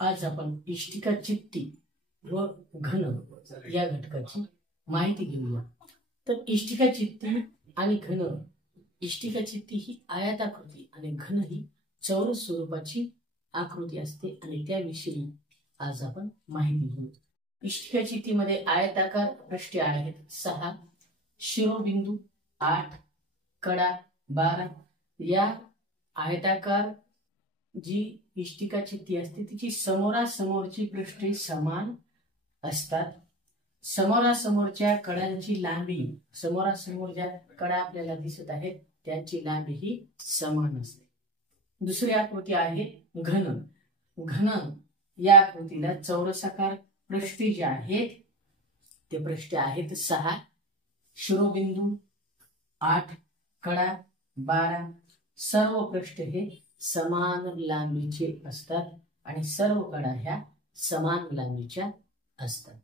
आज आपण इष्टिका चित्ती व घन या घटकाची माहिती घेऊया। तर इष्टिका चित्ती आणि घन, इष्टिका चित्ती ही आयताकृती आणि घन ही चौरस स्वरूपाची आकृती असते आणि त्याविषयी आज आपण माहिती घेऊ। इष्टिका चित्तीमध्ये आयताकार पृष्ठे आहेत 6, शिरोबिंदू 8, कडा 12। या आयताकार जी इष्टिका चित्ती असते तिची समोरासमोरची पृष्ठे समान असतात। समोरासमोरच्या कडांची लांबी, समोरासमोर ज्या कडा आपल्याला दिसत आहेत त्यांची लांबी ही समान असते। दुसरी आकृती आहे घन। घन या आकृतीला चौरसाकार पृष्ठे जे आहेत ते पृष्ठे आहेत 6, शिरोबिंदू 8, कडा 12। सर्व पृष्ठ हे समान लांबीचे असतात आणि सर्व कडा ह्या समान लांबीच्या असतात।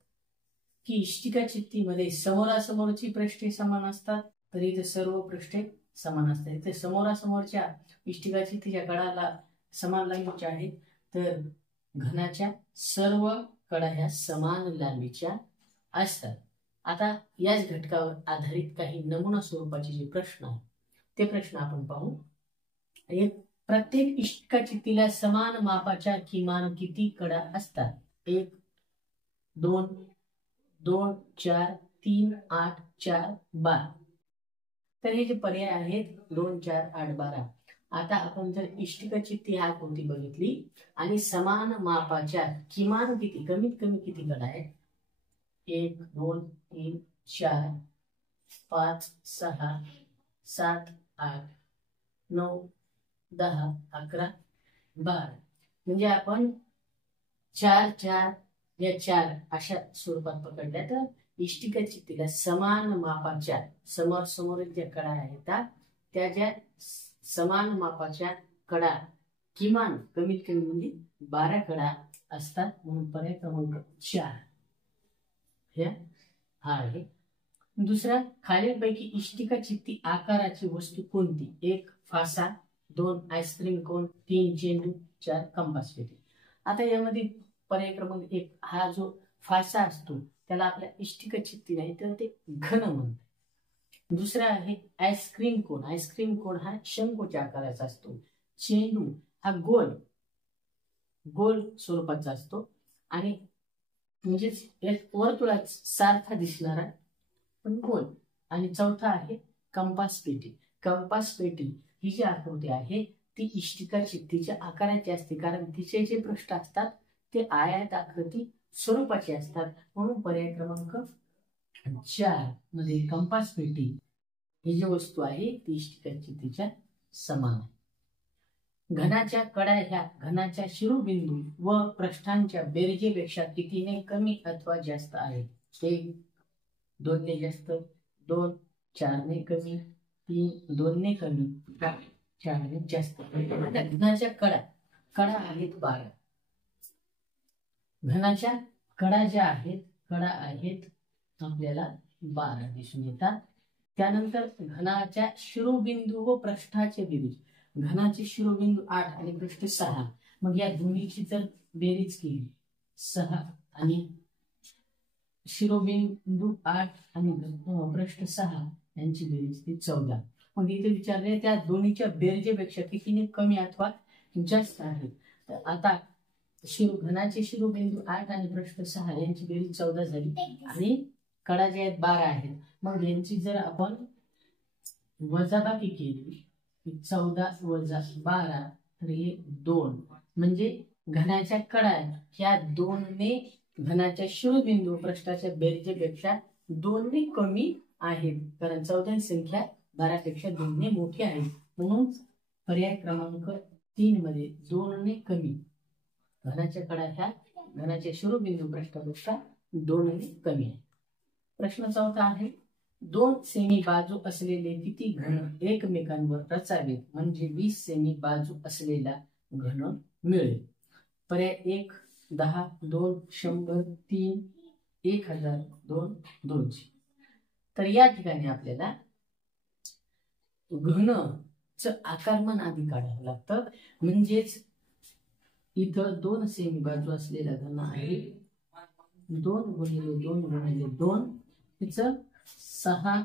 की इष्टिका चित्तीमध्ये समोरासमोरची पृष्ठे समान असतात तर इथे सर्व पृष्ठे समान असतात। इथे समोरासमोरच्या इष्टिका चित्तीच्या कडाला समान लांबीच्या आहेत तर घनाच्या सर्व कडा ह्या समान लांबीच्या असतात। आता याच घटकावर आधारित काही नमुना स्वरूपाचे जे प्रश्न आहेत ते प्रश्न आपण पाहू। प्रत्येक इष्टिका चित्तीला समान मापाच्या किमान किती कडा असतात? 1, 2, 2, 4, 3, 8, 4, 12। तर हे जे पर्याय आहेत 2, 4, 8, 12। आता आपण जर इष्टिका चित्ती ही आकृती बघितली आणि समान मापाच्या किमान किती, कमीत कमी किती कडा आहेत? 1, 2, 3, 4, 5, 6, 7, 8, 9, 10, 11, 12। म्हणजे आपण 4, 4 या 4 अशा स्वरूपात पकडल्या तर इष्टिका चित्तीला समान मापाच्या समोर समोर ज्या कडा आहेत त्या ज्या समान मापाच्या कडा किमान कमीत कमी म्हणजे 12 कडा असतात। म्हणून पर्याय क्रमांक 4 हे हा आहे। दुसरा, खालीलपैकी इष्टिका चित्ती आकाराची वस्तू कोणती? 1, फासा, 2, आईस्क्रीम कोन, 3, चेंडू, 4, कंपास पेटी। आता यामध्ये पर्याय क्रमांक 1 हा जो फासा असतो त्याला आपल्या इष्टिका चित्ती नाही तर ते घन म्हणतात। दुसरा आहे आईस्क्रीम कोन। आईस्क्रीम कोन हा शंकूच्या आकाराचा असतो। चेंडू हा गोल स्वरूपाचा असतो आणि म्हणजेच एक वर्तुळात सारखा दिसणारा पण गोल। आणि चौथा आहे कंपास पेटी। कंपास पेटी ही जी आकृती आहे ती इष्टिका चित्तीच्या आकाराची असते कारण तिचे जे पृष्ठ असतात ते आयत आकृती स्वरूपाचे असतात। म्हणून पर्याय क्रमांक 4 मध्ये कंपास पेटी ही जी वस्तू आहे ती इष्टिका चित्तीच्या समान आहे। घनाच्या कडा ह्या घनाच्या शिरोबिंदू व पृष्ठांच्या बेरजेपेक्षा कितीने कमी अथवा जास्त आहेत? 1, 2 ने जास्त, 2, 4 ने कमी, 3, 2 ने कमी, 4 ने जास्त। घनाच्या कडा आहेत 12। घनाच्या कडा ज्या आहेत आपल्याला 12 दिसून येतात। त्यानंतर घनाच्या शिरोबिंदू व पृष्ठाचे बेरीज। घनाचे शिरोबिंदू 8 आणि पृष्ठ 6। मग या दोन्हीची जर बेरीज केली 6 आणि शिरोबिंदू 8 आणि पृष्ठ 6 यांची बेरीज ती 14। मग इथे विचारले त्या दोन्हीच्या बेरजेपेक्षा कितीने कमी अथवा जास्त आहे? तर आता घनाचे शिरोबिंदू 8 आणि पृष्ठ 6 यांची बेरीज 14 झाली आणि कडा जे आहेत 12 आहेत। मग यांची जर आपण वजाबाकी केली 14 वजा 12 तर हे 2। म्हणजे घनाच्या कडा ह्या 2 ने घनाच्या शिरोबिंदू पृष्ठाच्या बेरजेपेक्षा 2 ने कमी आहेत कारण 14 ही संख्या 12 पेक्षा 2 ने मोठी आहे। म्हणून पर्याय क्रमांक 3 मध्ये 2 ने कमी घनाच्या कडा ह्या घनाच्या शिरोबिंदू पृष्ठापेक्षा 2 ने कमी आहे। प्रश्न चौथा आहे 2 सेमी बाजू असलेले किती घन एकमेकांवर रचावेत म्हणजे 20 सेमी बाजू असलेला घन मिळेल? पर्याय 1, 10, 2, 100, 3, 1000, 2, 200। तर या ठिकाणी आपल्याला घनचं आकारमान आधी काढावं लागतं। म्हणजेच इथं 2 सेमी बाजू असलेला घन आहे 2 गुणिले 2 गुणिले 2 तिचं 6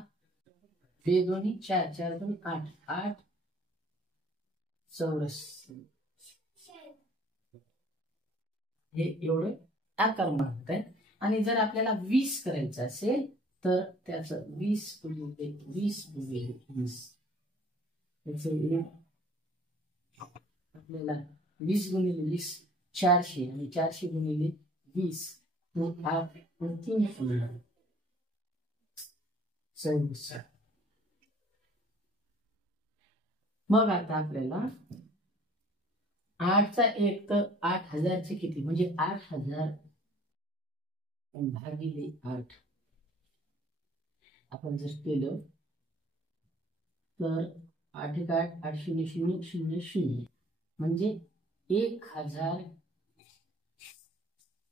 2 दोन्ही 4 4 2 8 8 चौरस हे एवढं आकारमान आहे. आणि जर आपल्याला 20 करायचं असेल तर त्याचं 20 गुणिले 20 गुणिले 20 त्याचं आपल्याला 20 गुणिले 20 400 आणि 400 गुणिले 20 8 3 24. मग आता आपल्याला 8चा 1 तर 8000चे किती म्हणजे 8000 भागिले 8 आपण जर केलं तर 8 1 8 8 0 0 0 0 म्हणजे 1000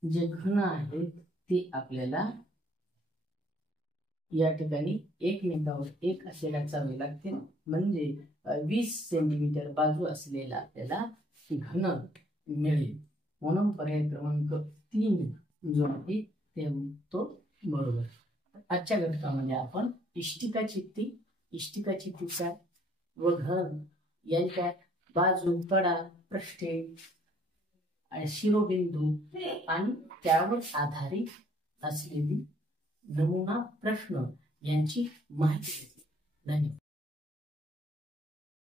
जे घन आहेत ते आपल्याला या ठिकाणी एकमेकावर एक असे रचावे लागतील. म्हणजे 20 सेंटीमीटर बाजू असलेला आपल्याला घन मिळेल. म्हणून पर्याय क्रमांक 3 जो आहे तो बरोबर. आजच्या घटकामध्ये आपण इष्टिका चित्तीचा व घन यांच्या बाजू कडा पृष्ठे आणि शिरोबिंदू आणि त्यावर आधारित असलेली नमुना प्रश्न यांची माहिती. धन्यवाद.